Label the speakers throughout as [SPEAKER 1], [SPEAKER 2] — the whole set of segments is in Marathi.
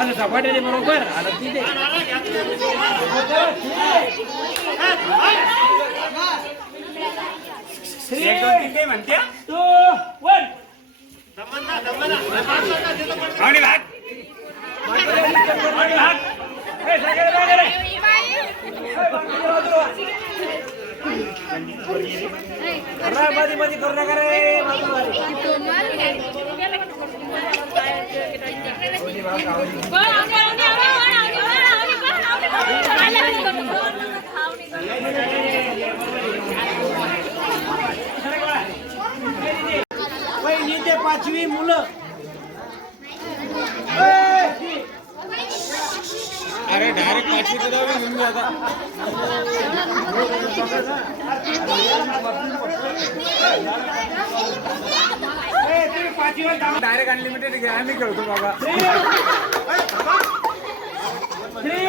[SPEAKER 1] आता सपाटे बरोबर आता तिथे एक दोन तीन काही म्हणते टू वन आणि भाग आणि भाग ए, सगळे भाग रे. अरे, मध्ये मध्ये करू नका रे पहिली ते पाचवी मुलं अरे डायरेक्ट पाचवी ते दहावी घेऊन जा आता डायरेक्ट अनलिमिटेड घ्या आम्ही खेळतो बाबा थ्री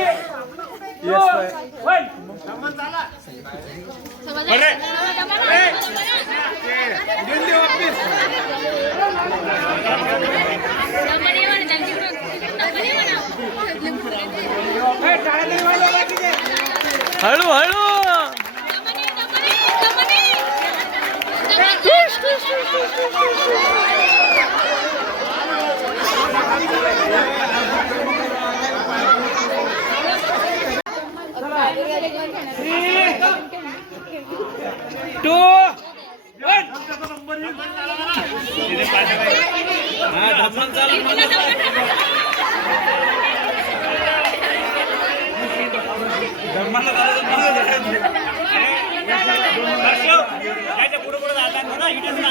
[SPEAKER 1] वन जातात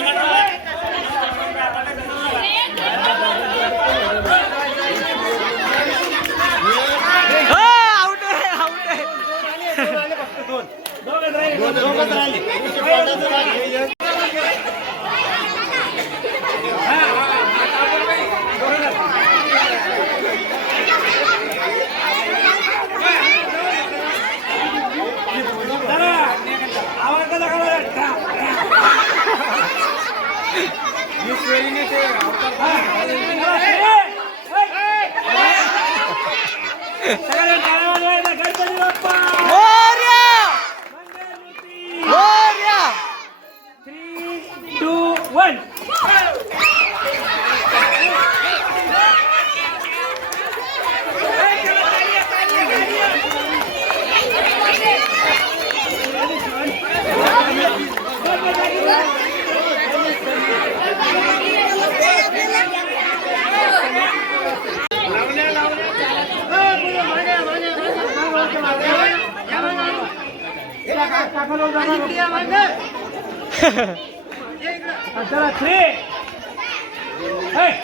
[SPEAKER 1] ना मी सोयीने ते 哎！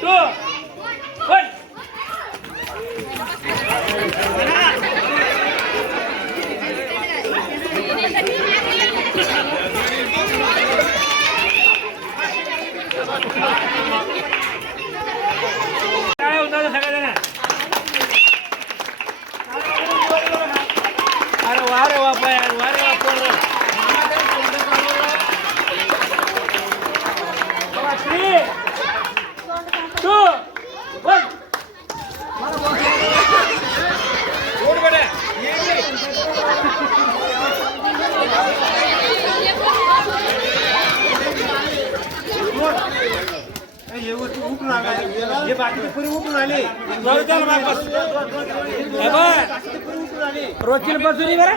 [SPEAKER 1] 哥！哎！गोष्टी उठून आल्या हे बाकीचे पुरी उठून आले उठून आले रोचिल बसुरी बरं।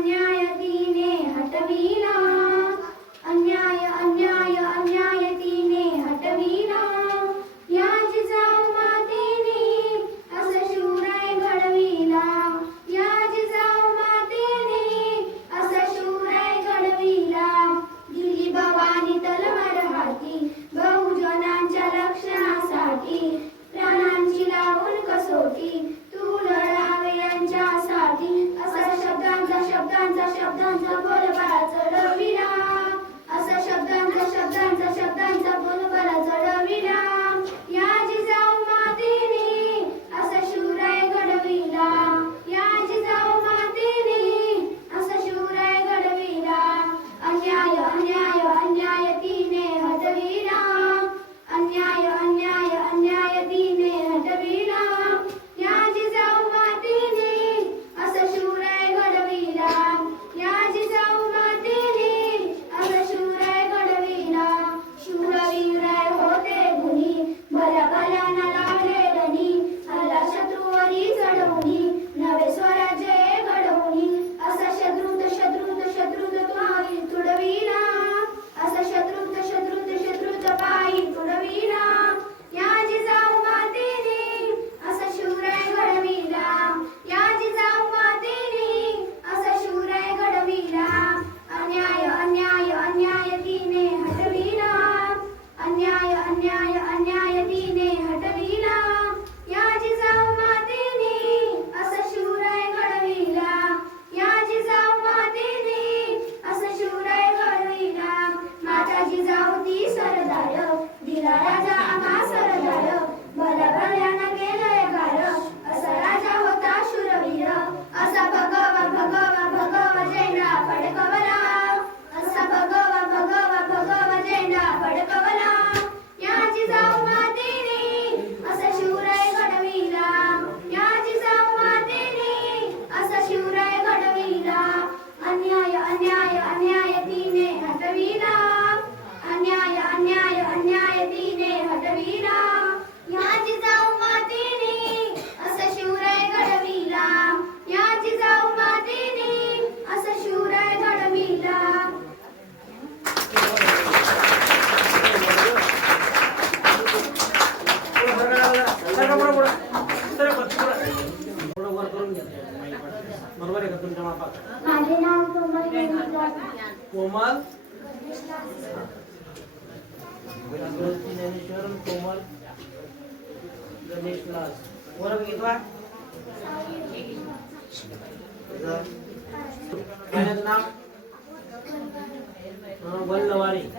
[SPEAKER 2] વલ્લવારી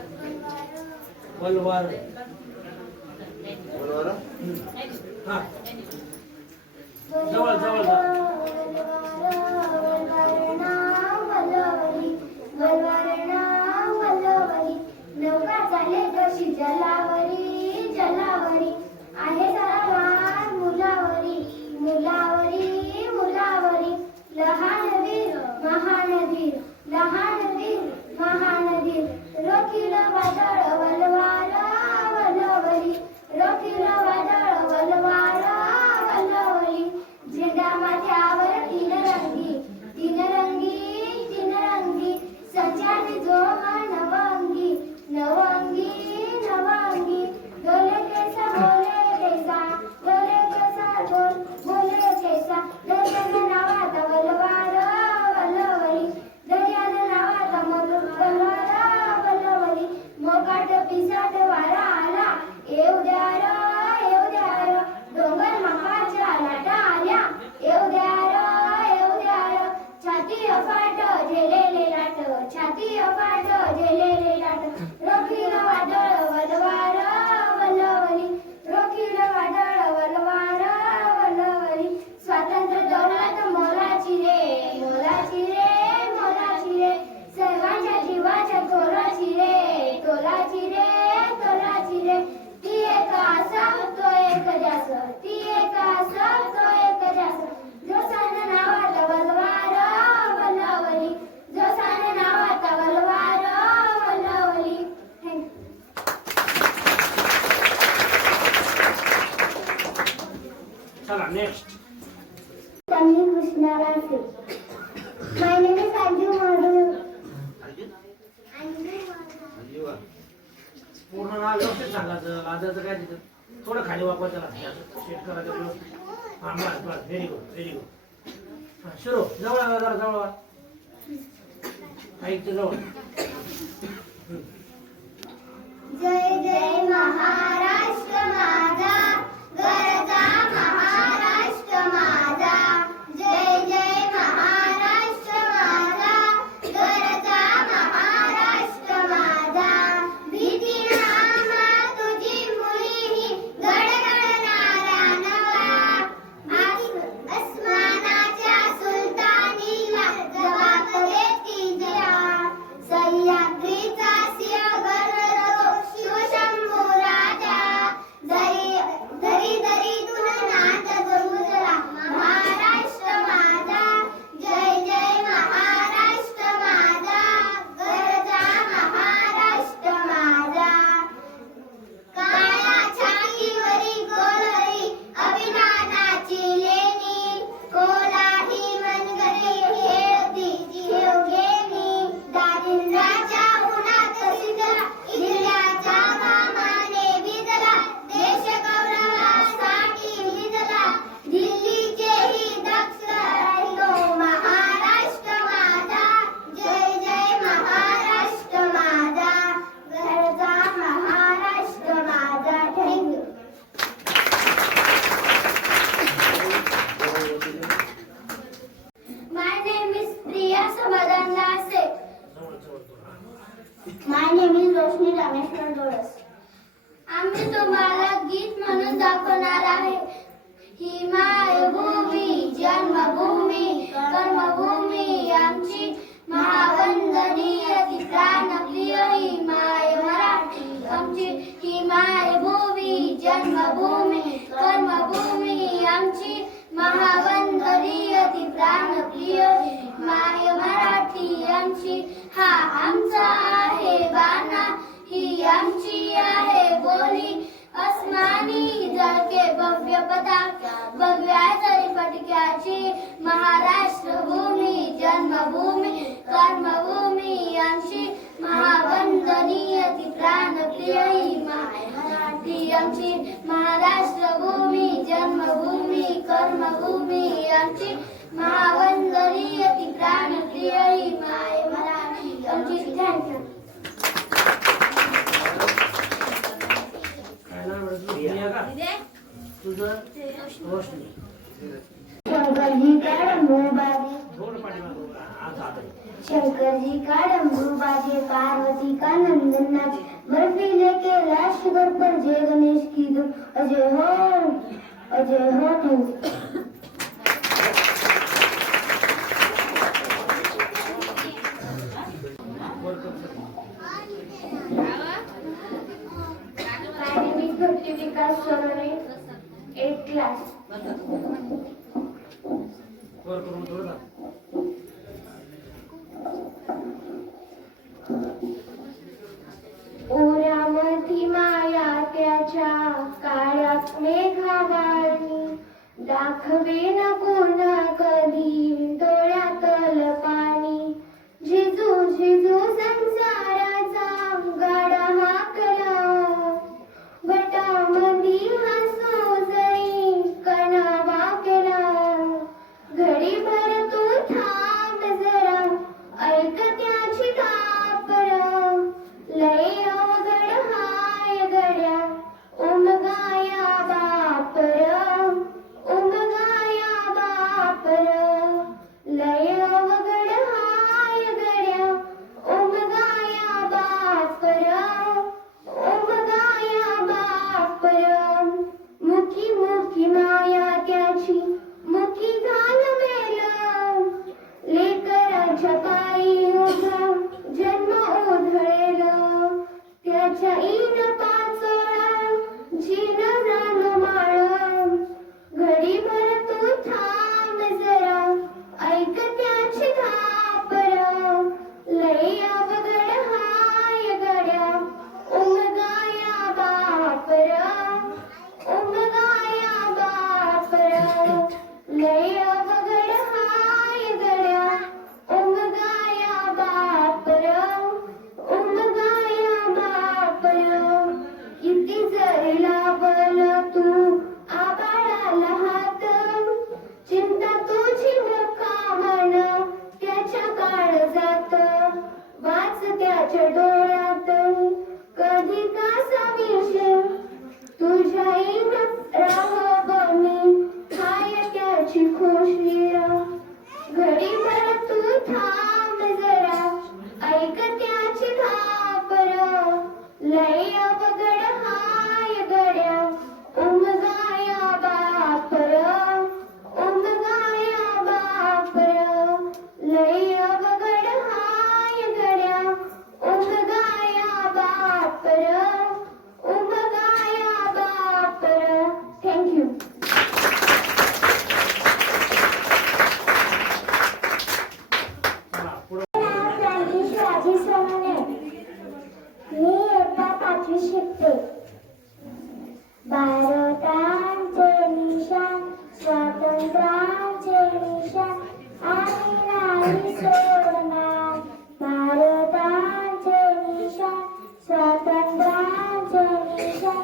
[SPEAKER 2] વલ્લવાર
[SPEAKER 1] હા. જવળ જવળ. सांगायचं लाजायचं काय तिथं थोडं खाली वापर त्याला. शेट करायचं व्हेरी गुड व्हेरी गुड हां जवळ जरा जवळ ऐकते जवळ.
[SPEAKER 2] जय जय महाराष्ट्र ही आमची महाराष्ट्र भूमी जन्मभूमी कर्मभूमी आमची महावंदनीय ती प्राणप्रिय माय मराठी आमची थँक्यू
[SPEAKER 1] तुझं? रोशनी.
[SPEAKER 2] शंकरजी
[SPEAKER 1] काळंबुबाजी
[SPEAKER 2] शंकरजी काळंबुबाजी पार्वती का नंदनाथ बर्फी लेके राज शिखर पर जय गणेश की दो अजय हो अजय हो थैंक विकास सोनवणे मी इयत्ता
[SPEAKER 3] पाचवी शिकते भारतांचे निशान स्वातंत्र्यांचे निशान आम्ही नाही सोडणार भारतांचे निशान स्वातंत्र्यांचे निशान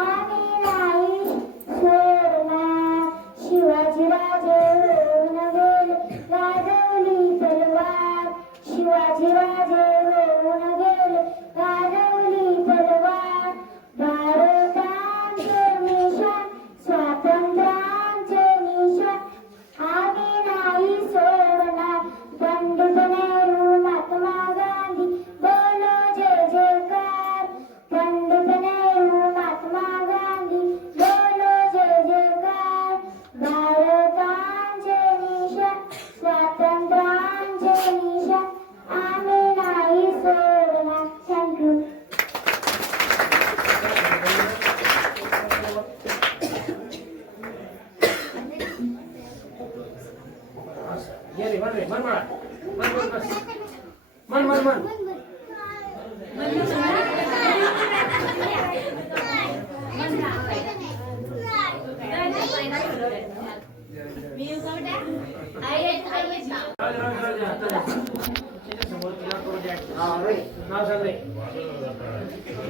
[SPEAKER 3] आम्ही नाही सोडणार शिवाजीराजे होऊन वाजवली तलवार.
[SPEAKER 2] Shivajiraje Thank you.